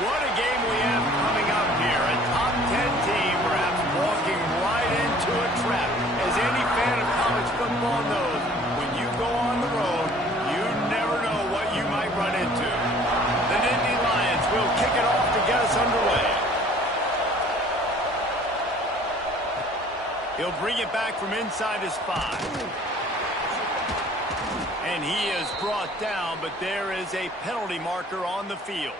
What a game we have coming up here. A top 10 team perhaps walking right into a trap. As any fan of college football knows, when you go on the road, you never know what you might run into. The Nittany Lions will kick it off to get us underway. He'll bring it back from inside his 5. And he is brought down, but there is a penalty marker on the field.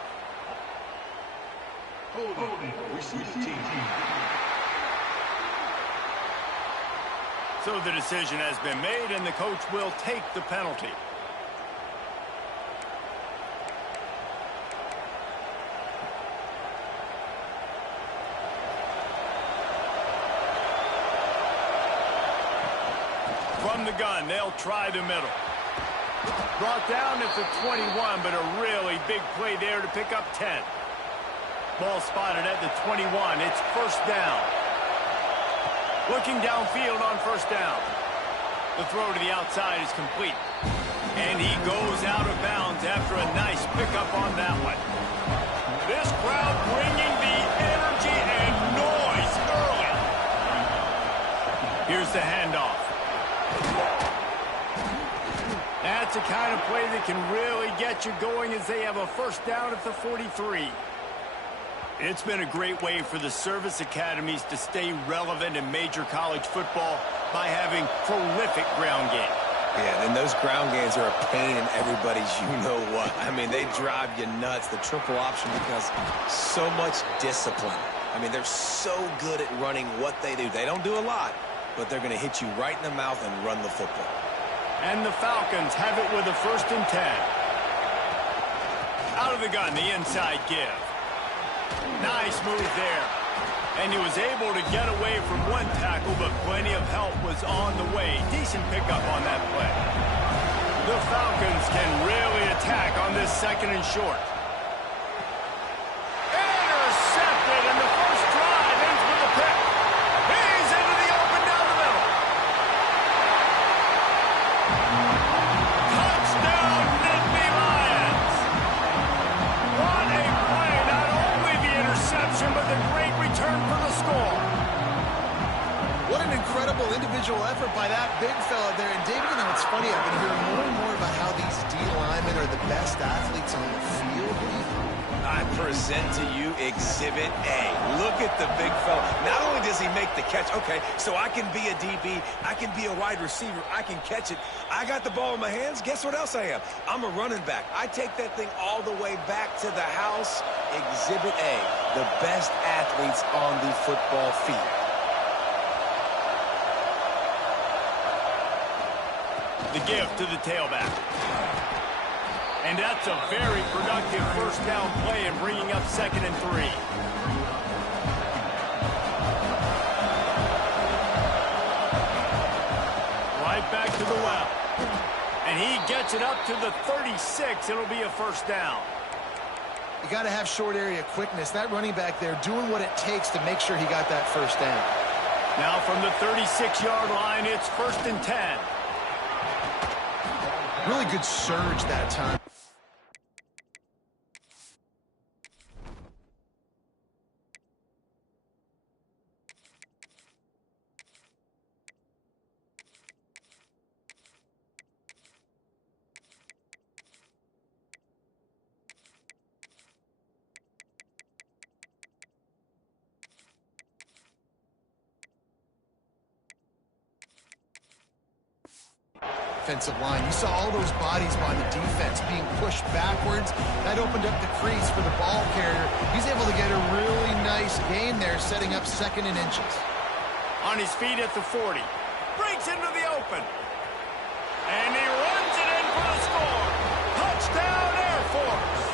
So the decision has been made, and the coach will take the penalty. From the gun, they'll try the middle. Brought down at the 21, but a really big play there to pick up 10. Ball spotted at the 21. It's first down. Looking downfield on first down. The throw to the outside is complete. And he goes out of bounds after a nice pickup on that one. This crowd bringing the energy and noise early. Here's the handoff. That's the kind of play that can really get you going as they have a first down at the 43. It's been a great way for the service academies to stay relevant in major college football by having prolific ground game. Yeah, and those ground games are a pain in everybody's you-know-what. I mean, they drive you nuts, the triple option, because so much discipline. I mean, they're so good at running what they do. They don't do a lot, but they're going to hit you right in the mouth and run the football. And the Falcons have it with a 1st and 10. Out of the gun, the inside give. Nice move there. And he was able to get away from one tackle, but plenty of help was on the way. Decent pickup on that play. The Falcons can really attack on this 2nd and short. Intercepted, and the first drive ends with a pick. He's into the open down the middle. Touchdown, Nittany Lions. What a play. Not only the interception, but the great return for the score. What an incredible individual effort by that big fella there. And David, you know, it's funny, I've been hearing more and more about how these D linemen are the best athletes on the field. I present to you Exhibit A. Look at the big fella. Not only does he make the catch, okay, so I can be a DB, I can be a wide receiver, I can catch it. I got the ball in my hands. Guess what else I am? I'm a running back. I take that thing all the way back to the house. Exhibit A, the best athletes on the football field. The give to the tailback. And that's a very productive first down play and bringing up 2nd and 3. Right back to the left. And he gets it up to the 36. It'll be a first down. You got to have short area quickness. That running back there doing what it takes to make sure he got that first down. Now from the 36-yard line, it's 1st and 10. Really good surge that time. offensive line. You saw all those bodies by the defense being pushed backwards. That opened up the crease for the ball carrier. He's able to get a really nice gain there, setting up 2nd and inches. On his feet at the 40. Breaks into the open. And he runs it in for the score. Touchdown, Air Force.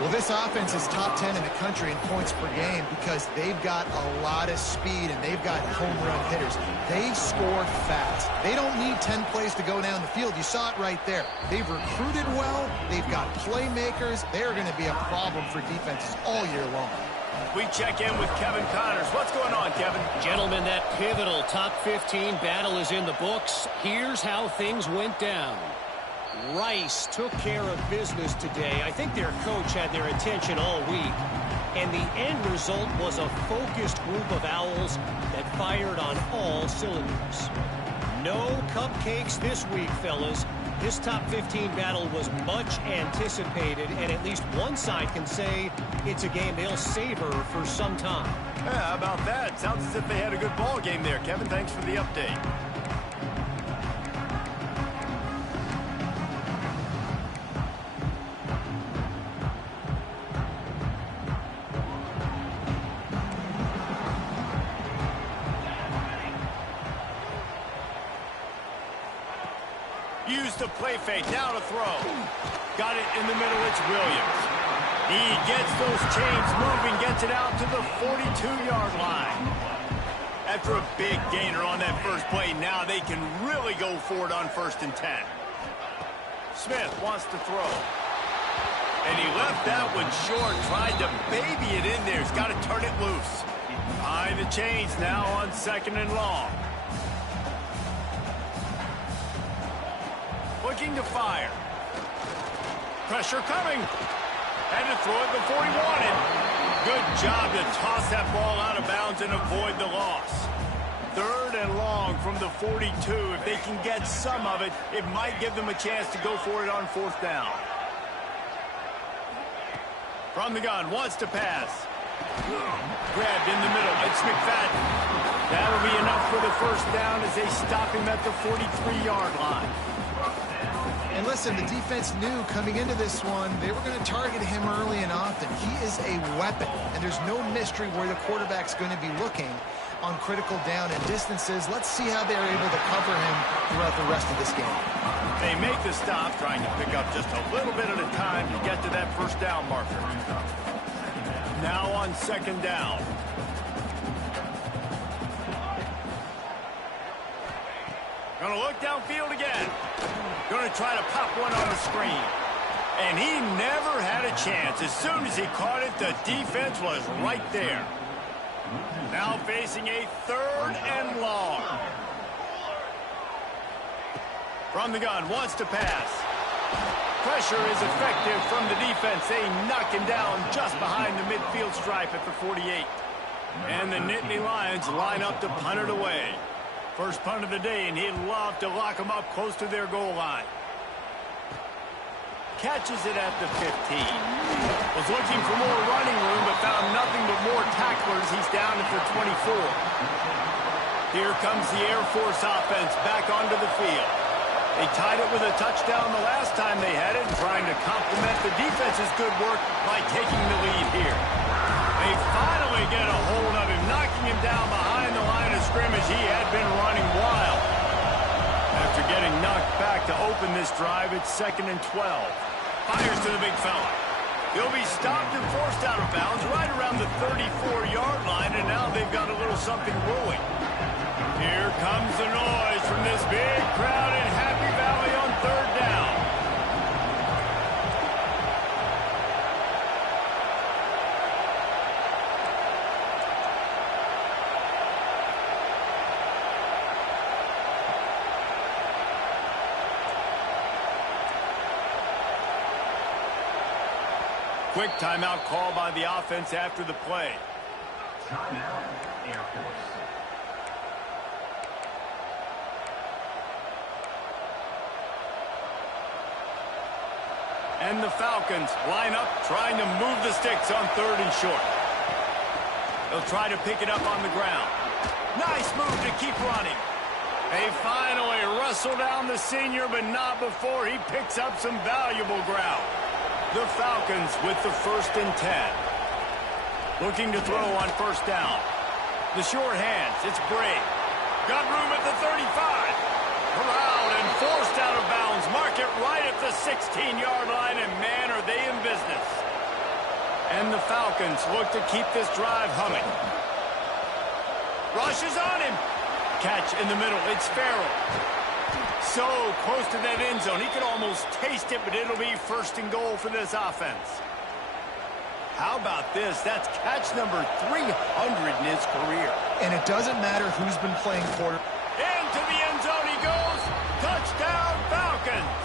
Well, this offense is top 10 in the country in points per game because they've got a lot of speed and they've got home run hitters. They score fast. They don't need 10 plays to go down the field. You saw it right there. They've recruited well. They've got playmakers. They're going to be a problem for defenses all year long. We check in with Kevin Connors. What's going on, Kevin? Gentlemen, that pivotal top 15 battle is in the books. Here's how things went down. Rice took care of business today. I think their coach had their attention all week. And the end result was a focused group of Owls that fired on all cylinders. No cupcakes this week, fellas. This top 15 battle was much anticipated, and at least one side can say it's a game they'll savor for some time. Yeah, how about that? Sounds as if they had a good ball game there, Kevin. Thanks for the update. Used the play fake, now to throw. Got it in the middle, it's Williams. He gets those chains moving, gets it out to the 42-yard line. After a big gainer on that first play, now they can really go for it on 1st and 10. Smith wants to throw. And he left that one short, tried to baby it in there. He's got to turn it loose. Behind the chains now on 2nd and long. Looking to fire. Pressure coming. Had to throw it before he wanted. Good job to toss that ball out of bounds and avoid the loss. 3rd and long from the 42. If they can get some of it, it might give them a chance to go for it on 4th down. From the gun, wants to pass. Grabbed in the middle. It's McFadden. That'll be enough for the 1st down as they stop him at the 43-yard line. And listen, the defense knew coming into this one, they were going to target him early and often. He is a weapon, and there's no mystery where the quarterback's going to be looking on critical down and distances. Let's see how they're able to cover him throughout the rest of this game. They make the stop, trying to pick up just a little bit at a time to get to that 1st down marker. Now on 2nd down. Gonna look downfield again. Gonna try to pop one on the screen. And he never had a chance. As soon as he caught it, the defense was right there. Now facing a 3rd and long. From the gun, wants to pass. Pressure is effective from the defense. They knock him down just behind the midfield stripe at the 48. And the Nittany Lions line up to punt it away. First punt of the day, and he'd love to lock them up close to their goal line. Catches it at the 15. Was looking for more running room, but found nothing but more tacklers. He's down at the 24. Here comes the Air Force offense back onto the field. They tied it with a touchdown the last time they had it, trying to complement the defense's good work by taking the lead here. They finally get a hold of him, knocking him down behind the line of scrimmage. He had been running wild. After getting knocked back to open this drive, it's 2nd and 12. Fires to the big fella. He'll be stopped and forced out of bounds right around the 34-yard line, and now they've got a little something brewing. Here comes the noise from this big crowd in Happy Valley on 3rd down. Quick timeout call by the offense after the play. Timeout, Air Force. And the Falcons line up, trying to move the sticks on 3rd and short. They'll try to pick it up on the ground. Nice move to keep running. They finally wrestle down the senior, but not before he picks up some valuable ground. The Falcons with the 1st and 10. Looking to throw on 1st down. The short hands, it's Bray. Got room at the 35. Corralled and forced out of bounds. Mark it right at the 16-yard line, and man, are they in business. And the Falcons look to keep this drive humming. Rushes on him. Catch in the middle. It's Farrell. So close to that end zone. He could almost taste it, but it'll be 1st and goal for this offense. How about this? That's catch number 300 in his career. And it doesn't matter who's been playing quarter. Into the end zone he goes. Touchdown, Falcons.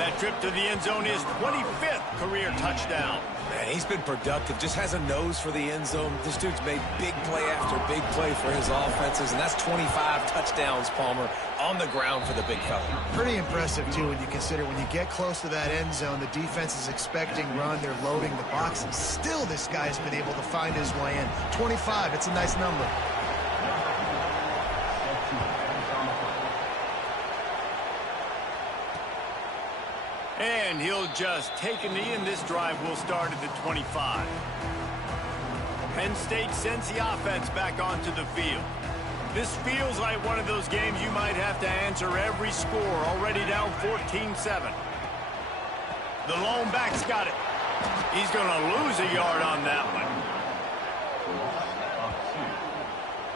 That trip to the end zone is 25th career touchdown. Man, he's been productive. Just has a nose for the end zone. This dude's made big play after big play for his offenses, and that's 25 touchdowns, Palmer, on the ground for the big fella. Pretty impressive, too, when you consider when you get close to that end zone, the defense is expecting run. They're loading the boxes. Still, this guy's been able to find his way in. 25, it's a nice number. And he'll just take a knee, and this drive will start at the 25. Penn State sends the offense back onto the field. This feels like one of those games you might have to answer every score, already down 14-7. The lone back's got it. He's going to lose a yard on that one.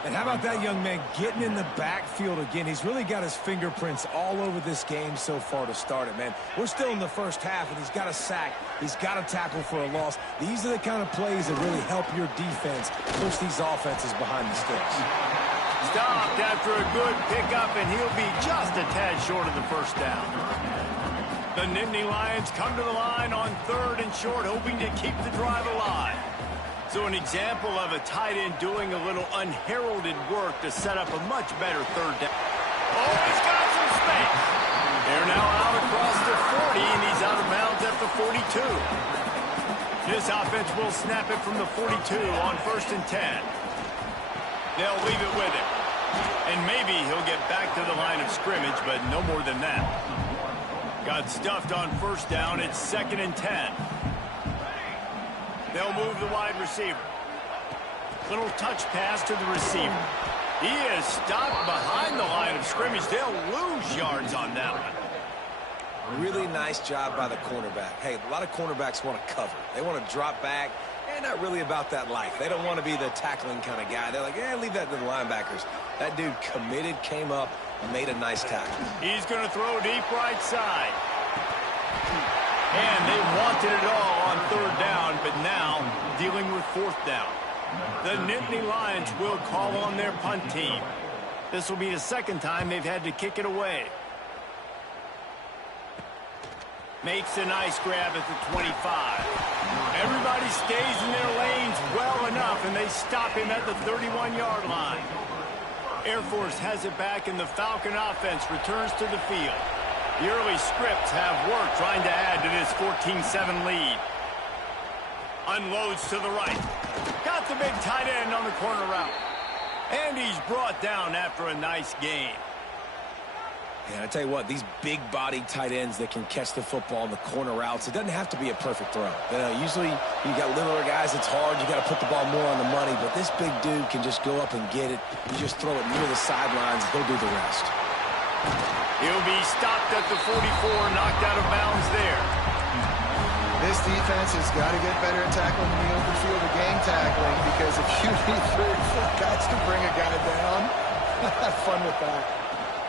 And how about that young man getting in the backfield again? He's really got his fingerprints all over this game so far to start it, man. We're still in the first half, and he's got a sack. He's got a tackle for a loss. These are the kind of plays that really help your defense push these offenses behind the sticks. Stopped after a good pickup, and he'll be just a tad short of the 1st down. The Nittany Lions come to the line on 3rd and short, hoping to keep the drive alive. So an example of a tight end doing a little unheralded work to set up a much better 3rd down. Oh, he's got some space. They're now out across the 40, and he's out of bounds at the 42. This offense will snap it from the 42 on 1st and 10. They'll leave it with him. And maybe he'll get back to the line of scrimmage, but no more than that. Got stuffed on 1st down. It's 2nd and 10. They'll move the wide receiver. Little touch pass to the receiver. He is stopped behind the line of scrimmage. They'll lose yards on that one. Really nice job by the cornerback. Hey, a lot of cornerbacks want to cover. They want to drop back. They're not really about that life. They don't want to be the tackling kind of guy. They're like, leave that to the linebackers. That dude committed, came up, and made a nice tackle. He's going to throw deep right side. And they wanted it all on 3rd down, but now dealing with 4th down. The Nittany Lions will call on their punt team. This will be the 2nd time they've had to kick it away. Makes a nice grab at the 25. Everybody stays in their lanes well enough, and they stop him at the 31-yard line. Air Force has it back, and the Falcon offense returns to the field. The early scripts have worked trying to add to this 14-7 lead. Unloads to the right. Got the big tight end on the corner route. And he's brought down after a nice gain. Yeah, I tell you what, these big-bodied tight ends that can catch the football in the corner routes, it doesn't have to be a perfect throw. Usually you got littler guys, it's hard. You got to put the ball more on the money. But this big dude can just go up and get it. You just throw it near the sidelines, they'll do the rest. He'll be stopped at the 44, knocked out of bounds there. This defense has got to get better at tackling in the open field of game tackling, because if you need 3 or 4 guys to bring a guy down, have fun with that.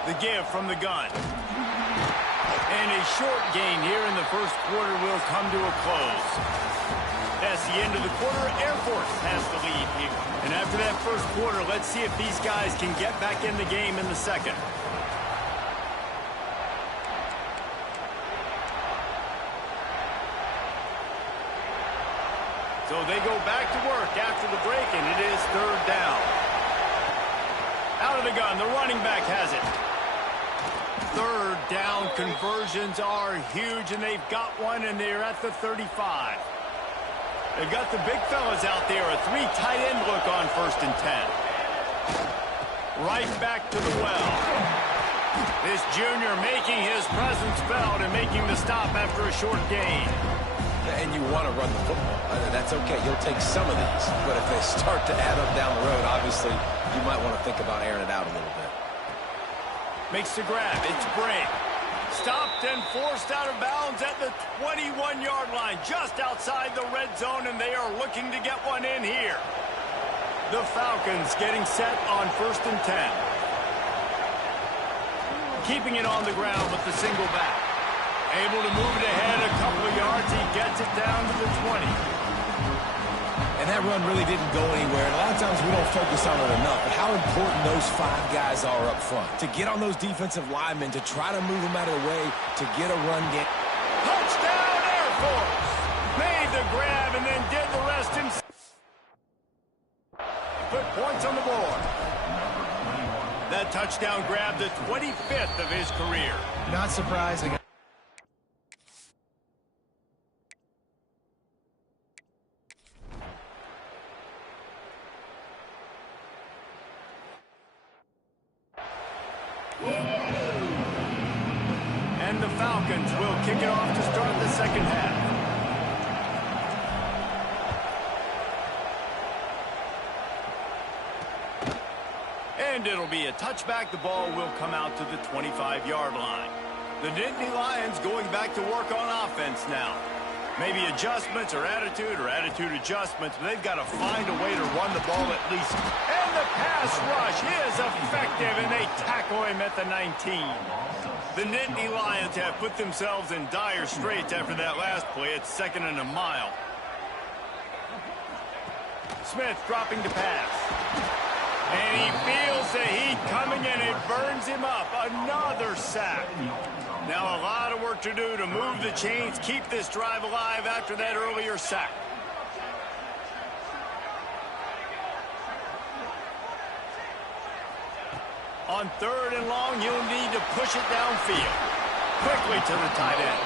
The give from the gun. And a short gain here in the 1st quarter will come to a close. That's the end of the quarter. Air Force has the lead here. And after that 1st quarter, let's see if these guys can get back in the game in the 2nd. So they go back to work after the break, and it is 3rd down. Out of the gun, the running back has it. 3rd down conversions are huge, and they've got one, and they're at the 35. They've got the big fellas out there, a 3 tight end look on 1st and 10. Right back to the well. This junior making his presence felt and making the stop after a short gain. And you want to run the football. That's okay. You'll take some of these. But if they start to add up down the road, obviously, you might want to think about airing it out a little bit. Makes the grab. It's Brink. Stopped and forced out of bounds at the 21-yard line, just outside the red zone, and they are looking to get one in here. The Falcons getting set on 1st and 10. Keeping it on the ground with the single back. Able to move it ahead a couple of yards. He gets it down to the 20. And that run really didn't go anywhere. And a lot of times we don't focus on it enough. But how important those 5 guys are up front. To get on those defensive linemen, to try to move them out of the way, to get a run game. Touchdown, Air Force! Made the grab and then did the rest himself. Put points on the board. That touchdown grab, the 25th of his career. Not surprising. And the Falcons will kick it off to start the second half. And it'll be a touchback. The ball will come out to the 25-yard line. The Nittany Lions going back to work on offense now. Maybe adjustments or attitude adjustments, but they've got to find a way to run the ball at least. And the pass rush is effective, and they tackle him at the 19. The Nittany Lions have put themselves in dire straits after that last play. It's 2nd and a mile. Smith dropping to pass. And he feels the heat coming, and it burns him up. Another sack. Now a lot of work to do to move the chains, keep this drive alive after that earlier sack. On 3rd and long, you'll need to push it downfield. Quickly to the tight end.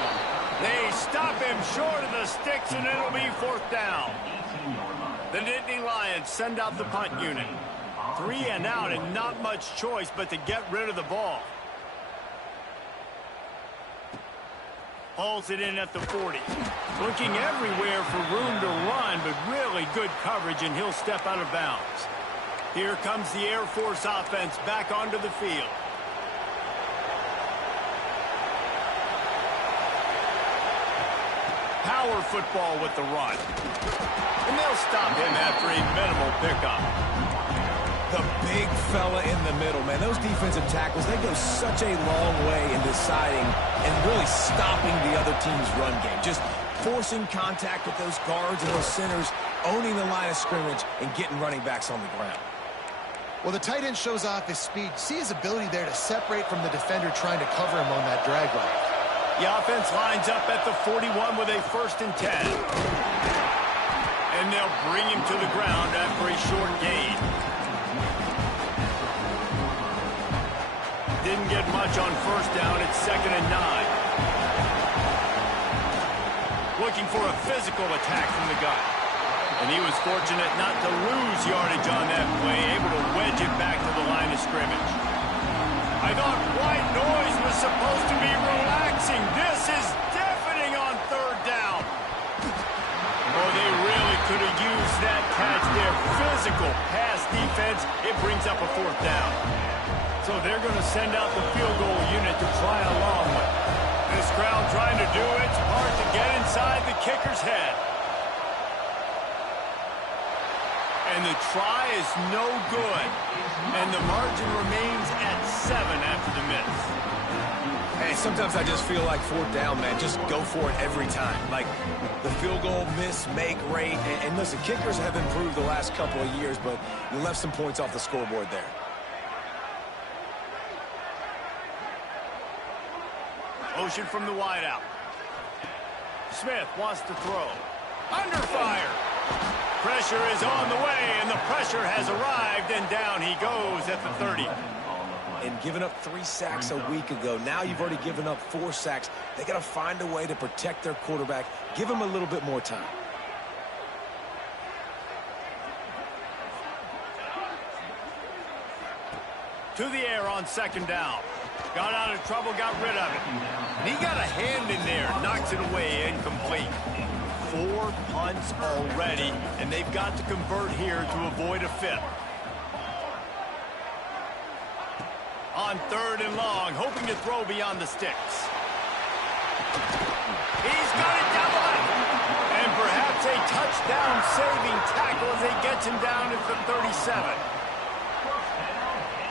They stop him short of the sticks, and it'll be 4th down. The Nittany Lions send out the punt unit. 3 and out, and not much choice but to get rid of the ball. Hauls it in at the 40. Looking everywhere for room to run, but really good coverage, and he'll step out of bounds. Here comes the Air Force offense back onto the field. Power football with the run. And they'll stop him after a minimal pickup. The big fella in the middle, man. Those defensive tackles, they go such a long way in deciding and really stopping the other team's run game. Just forcing contact with those guards and those centers, owning the line of scrimmage, and getting running backs on the ground. Well, the tight end shows off his speed. See his ability there to separate from the defender trying to cover him on that drag route. The offense lines up at the 41 with a 1st and 10. And they'll bring him to the ground after a short gain. Didn't get much on 1st down. It's 2nd and 9. Looking for a physical attack from the guy. And he was fortunate not to lose yardage on that play, able to wedge it back to the line of scrimmage. I thought white noise was supposed to be relaxing. This is deafening on 3rd down. Oh, they really could have used that catch there. Physical pass defense. It brings up a 4th down. So they're going to send out the field goal unit to try a long one. This crowd trying to do its part to get inside the kicker's head. And the try is no good. And the margin remains at 7 after the miss. Hey, sometimes I just feel like 4th down, man. Just go for it every time. Like the field goal miss, make rate. And listen, kickers have improved the last couple of years, but you left some points off the scoreboard there. Motion from the wideout. Smith wants to throw. Under fire. Pressure is on the way, and the pressure has arrived, and down he goes at the 30. And giving up 3 sacks a week ago. Now you've already given up 4 sacks. They got to find a way to protect their quarterback. Give him a little bit more time. To the air on 2nd down. Got out of trouble, got rid of it. And he got a hand in there, knocks it away, incomplete. 4 punts already, and they've got to convert here to avoid a fifth. On 3rd and long, hoping to throw beyond the sticks. He's got it down the left. And perhaps a touchdown-saving tackle as he gets him down at the 37.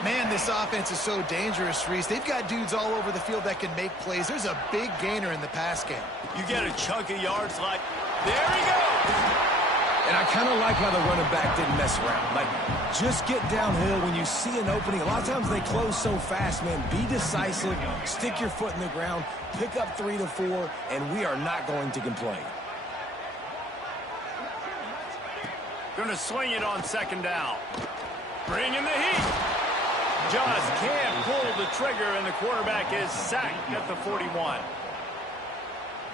Man, this offense is so dangerous, Reese. They've got dudes all over the field that can make plays. There's a big gainer in the pass game. You get a chunk of yards like, there he goes. And I kind of like how the running back didn't mess around. Like, just get downhill when you see an opening. A lot of times they close so fast, man. Be decisive, stick your foot in the ground, pick up 3 to 4, and we are not going to complain. Going to swing it on 2nd down. Bring in the heat. Just can't pull the trigger, and the quarterback is sacked at the 41.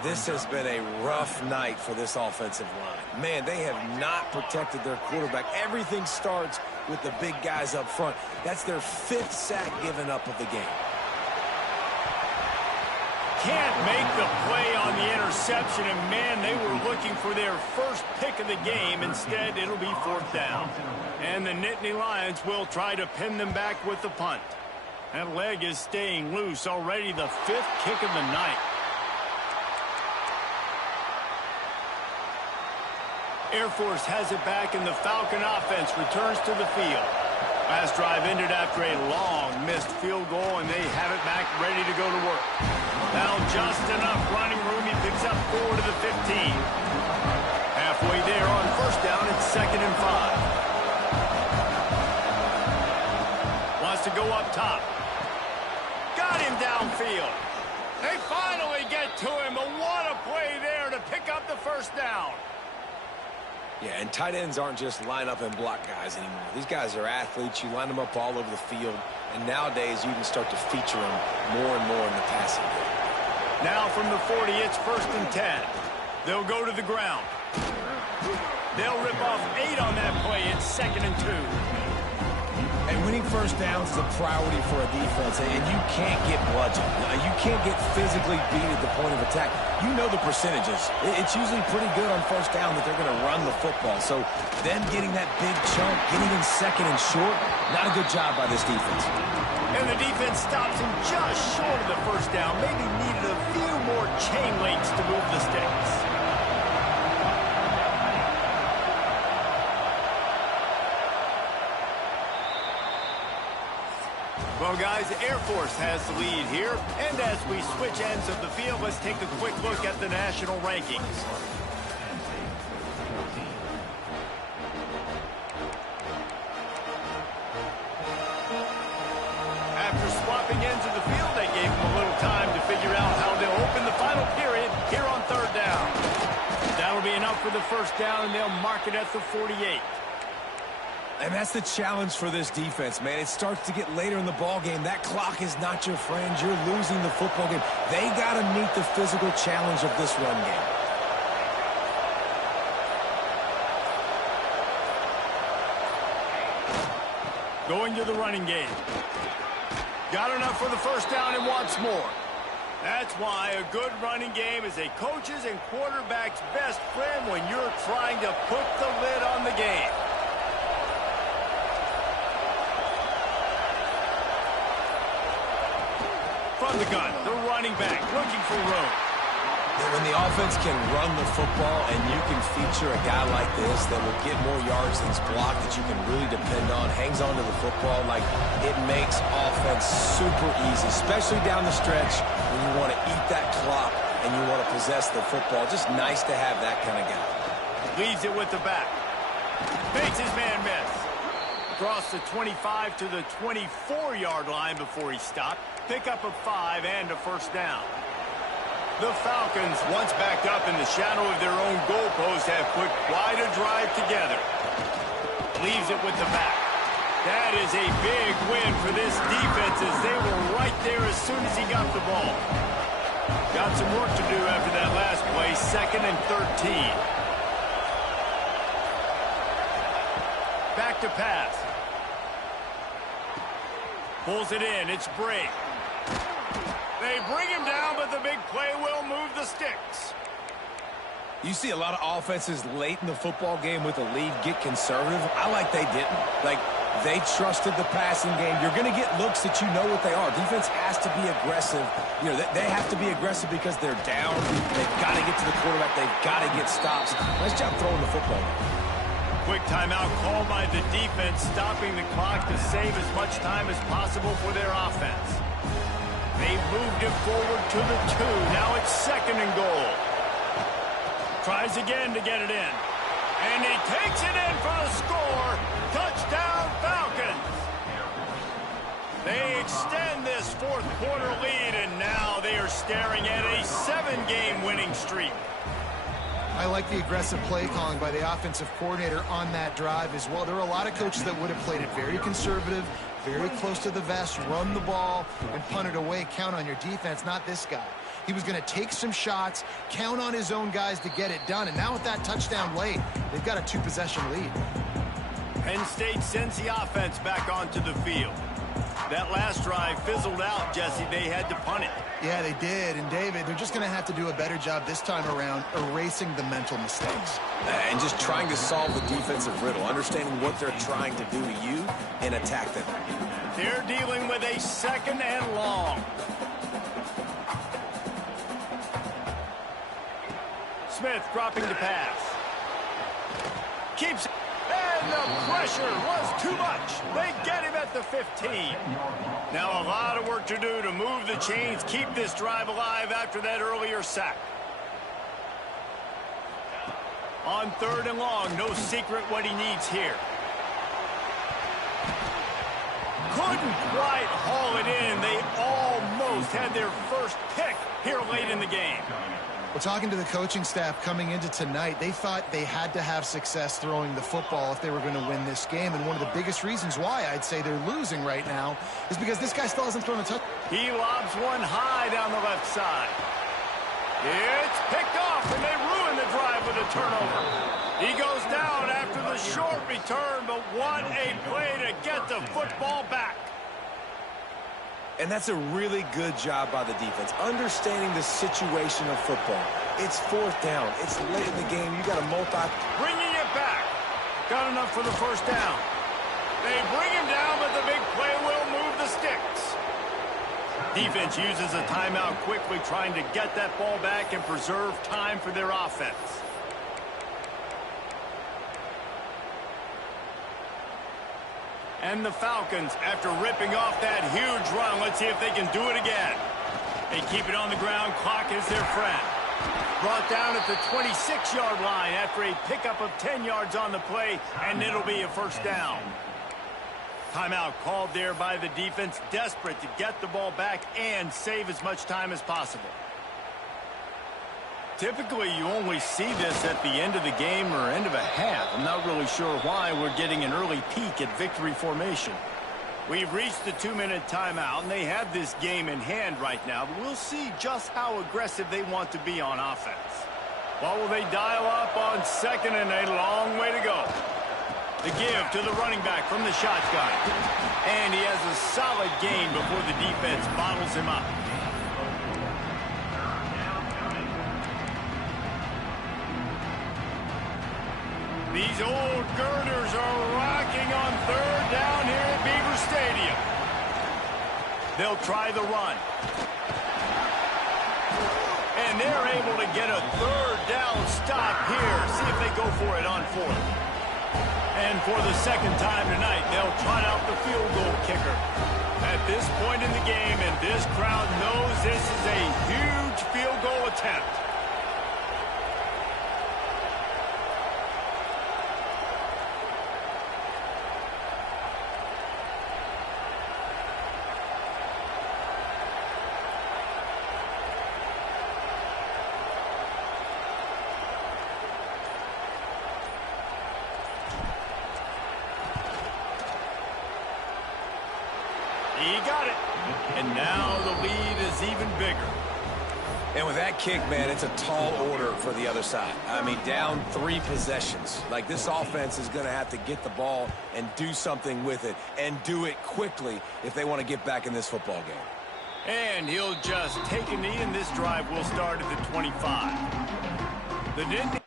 This has been a rough night for this offensive line. Man, they have not protected their quarterback. Everything starts with the big guys up front. That's their 5th sack given up of the game. Can't make the play on the interception, and man, they were looking for their first pick of the game. Instead, it'll be 4th down. And the Nittany Lions will try to pin them back with the punt. That leg is staying loose, already the 5th kick of the night. Air Force has it back, and the Falcon offense returns to the field. Last drive ended after a long missed field goal, and they have it back ready to go to work. Now just enough running room. He picks up 4 to the 15. Halfway there on 1st down, it's 2nd and 5. Wants to go up top. Got him downfield. They finally get to him, but what a play there to pick up the 1st down. Yeah, and tight ends aren't just line up and block guys anymore. These guys are athletes. You line them up all over the field, and nowadays you can start to feature them more and more in the passing game. Now from the 40, it's 1st and 10. They'll go to the ground. They'll rip off 8 on that play. It's 2nd and 2. And winning 1st downs is a priority for a defense, and you can't get bludgeoned. You can't get physically beat at the point of attack. You know the percentages. It's usually pretty good on 1st down that they're going to run the football. So them getting that big chunk, getting in 2nd and short, not a good job by this defense. And the defense stops him just short of the 1st down. Maybe needed a few more chain links to move the sticks. Well, guys, Air Force has the lead here. And as we switch ends of the field, let's take a quick look at the national rankings. After swapping ends of the field, they gave them a little time to figure out how they'll open the final period here on 3rd down. That'll be enough for the 1st down, and they'll mark it at the 48. And that's the challenge for this defense, man. It starts to get later in the ball game. That clock is not your friend. You're losing the football game. They got to meet the physical challenge of this run game. Going to the running game. Got enough for the 1st down and wants more. That's why a good running game is a coach's and quarterback's best friend when you're trying to put the lid on the game. From the gun, the running back looking for room. When the offense can run the football and you can feature a guy like this that will get more yards than his block that you can really depend on, hangs on to the football, like it makes offense super easy, especially down the stretch when you want to eat that clock and you want to possess the football. Just nice to have that kind of guy. Leaves it with the back. Makes his man miss. Across the 25 to the 24-yard line before he stopped. Pick up of 5 and a 1st down. The Falcons, once backed up in the shadow of their own goalpost, have put quite a drive together. Leaves it with the back. That is a big win for this defense as they were right there as soon as he got the ball. Got some work to do after that last play, 2nd and 13. Back to pass. Pulls it in. It's Brake. They bring him down, but the big play will move the sticks. You see a lot of offenses late in the football game with a lead get conservative. I like they didn't. Like, they trusted the passing game. You're going to get looks that you know what they are. Defense has to be aggressive. You know, they have to be aggressive because they're down. They've got to get to the quarterback. They've got to get stops. Nice job throwing the football. Quick timeout called by the defense, stopping the clock to save as much time as possible for their offense. They moved it forward to the 2. Now it's 2nd and goal. Tries again to get it in. And he takes it in for the score. Touchdown, Falcons. They extend this 4th quarter lead, and now they are staring at a 7-game winning streak. I like the aggressive play calling by the offensive coordinator on that drive as well. There are a lot of coaches that would have played it very conservative, very close to the vest, run the ball, and punt it away. Count on your defense, not this guy. He was going to take some shots, count on his own guys to get it done. And now with that touchdown late, they've got a 2-possession lead. Penn State sends the offense back onto the field. That last drive fizzled out, Jesse. They had to punt it. Yeah, they did. And, David, they're just going to have to do a better job this time around erasing the mental mistakes. And just trying to solve the defensive riddle, understanding what they're trying to do to you and attack them. They're dealing with a 2nd and long. Smith dropping the pass. Keeps it. And the pressure was too much. They get him at the 15. Now a lot of work to do to move the chains, keep this drive alive after that earlier sack. On 3rd and long, no secret what he needs here. Couldn't quite haul it in. They almost had their first pick here late in the game. Well, talking to the coaching staff coming into tonight, they thought they had to have success throwing the football if they were going to win this game. And one of the biggest reasons why I'd say they're losing right now is because this guy still hasn't thrown a touchdown. He lobs one high down the left side. It's picked off, and they ruin the drive with a turnover. He goes down after the short return, but what a play to get the football back. And that's a really good job by the defense, understanding the situation of football. It's 4th down. It's late in the game. You got a Bringing it back. Got enough for the 1st down. They bring him down, but the big play will move the sticks. Defense uses a timeout quickly, trying to get that ball back and preserve time for their offense. And the Falcons, after ripping off that huge run, let's see if they can do it again. They keep it on the ground. Clock is their friend. Brought down at the 26-yard line after a pickup of 10 yards on the play, and it'll be a 1st down. Timeout called there by the defense, desperate to get the ball back and save as much time as possible. Typically, you only see this at the end of the game or end of a half. I'm not really sure why we're getting an early peek at victory formation. We've reached the 2-minute timeout, and they have this game in hand right now, but we'll see just how aggressive they want to be on offense. What will they dial up on 2nd and a long way to go? The give to the running back from the shotgun. And he has a solid gain before the defense bottles him up. These old girders are rocking on 3rd down here at Beaver Stadium. They'll try the run. And they're able to get a 3rd down stop here. See if they go for it on 4th. And for the 2nd time tonight, they'll trot out the field goal kicker. At this point in the game, and this crowd knows this is a huge field goal attempt. He got it. And now the lead is even bigger. And with that kick, man, it's a tall order for the other side. I mean, down 3 possessions. Like, this offense is going to have to get the ball and do something with it, and do it quickly if they want to get back in this football game. And he'll just take a knee, and this drive will start at the 25. The Nittany.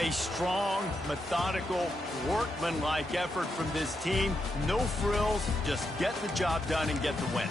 A strong, methodical, workmanlike effort from this team. No frills, just get the job done and get the win.